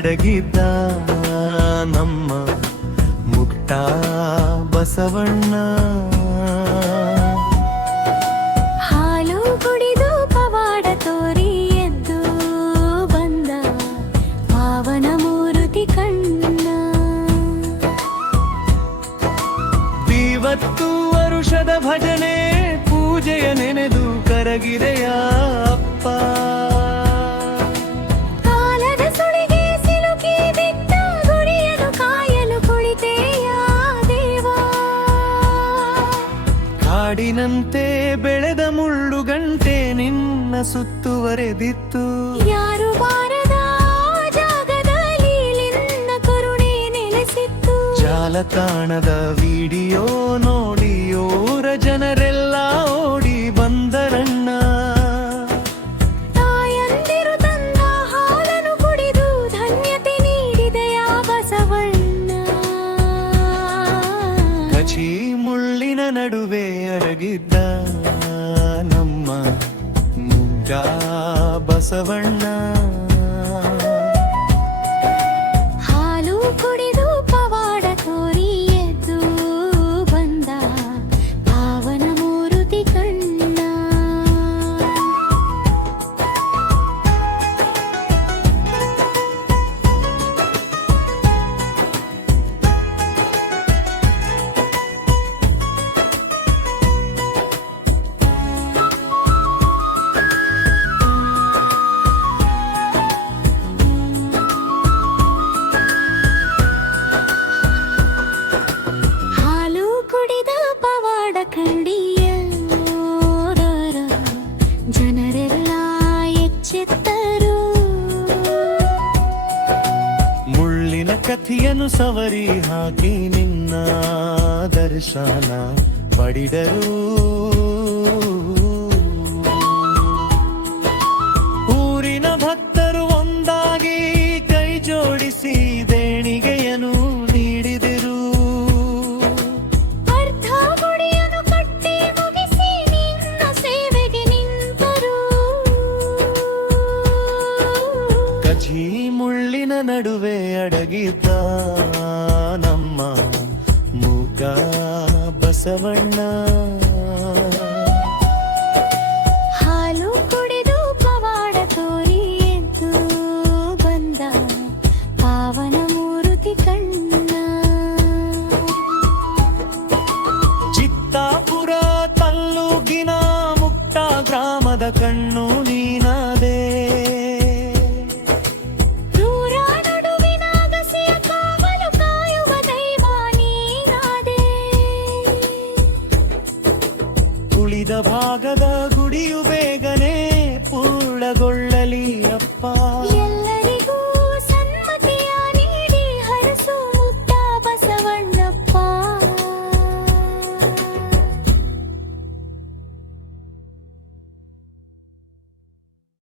ಅಡಗಿದ್ದ ನಮ್ಮ ಮುಕ್ತ ಬಸವಣ್ಣ. ಹಾಲು ಕುಡಿದು ಪವಾಡ ತೋರಿ ಎದ್ದು ಬಂದ ಪಾವನ ಮೂರುತಿ ಕಣ್ಣ. 50 ವರುಷದ ಭಜನೆ ಪೂಜೆಯ ನೆನೆದು ಕರಗಿದೆಯ ಅಪ್ಪ. ಕಾಲದ ಸುಳಿಗೆ ಸಿಲುಕಿ ಬಿದ್ದ ಗುಡಿಯನ್ನು ಕಾಯಲು ಕುಳಿತೆಯ ದೇವಾ. ಕಾಡಿನಂತೆ ಬೆಳೆದ ಮುಳ್ಳುಗಂಟೆ ನಿನ್ನ ಸುತ್ತುವರೆದಿತ್ತು. ಯಾರು ಬಾರದ ಜಾಗದಲ್ಲಿ ನಿನ್ನ ಕರುಣೆ ನೆಲೆಸಿತ್ತು. ಜಾಲತಾಣದ ವಿಡಿಯೋ ನೋಡಿ ಊರ ಜನರೆಲ್ಲ ಓಡಿ ಬಂದರಣ್ಣ. ತಾಯಂದಿರು ತಂದ ಹಾಲನ್ನು ಕುಡಿದು ಧನ್ಯತೆ ನೀಡಿದೆಯ ಬಸವಣ್ಣ. ಕಚಿ ಮುಳ್ಳಿನ ನಡುವೆ ಅಡಗಿದ್ದ ನಮ್ಮ ಮುಗ್ಧ ಬಸವಣ್ಣ. ಹಾಲು ಕುಡಿದು ಪವಾಡ ತೋರಿ ಎದ್ದು ಬಂದ ಪಾವನ ಮೂರುತಿ ಕಣ್ಣ. ಹಾಲು ಕುಡಿದ ಪವಾಡ ಕಂಡಿಯರ ಜನರೆಲ್ಲ ಎಚ್ಚೆತ್ತರು. ಮುಳ್ಳಿನ ಕಥೆಯನ್ನು ಸವರಿ ಹಾಕಿ ನಿನ್ನ ದರ್ಶನ ಪಡಿದರು. ಊರಿನ ಭಕ್ತರು ಒಂದಾಗಿ ಕೈ ಜೋಡಿಸಿ ದೇಣಿಗೆಯನ್ನು ನೀಡಿದರು. ಅರ್ಧ ಗುಡಿಯನ್ನು ಕಟ್ಟಿ ಮುಗಿಸಿ ನಿನ್ನ ಸೇವೆಗೆ ನಿಂತರು. ಕಚಿ ಮುಳ್ಳಿನ ನಡುವೆ ಅಡಗಿದ್ದ ನಮ್ಮ ಮೂಕ ಬಸವಣ್ಣ.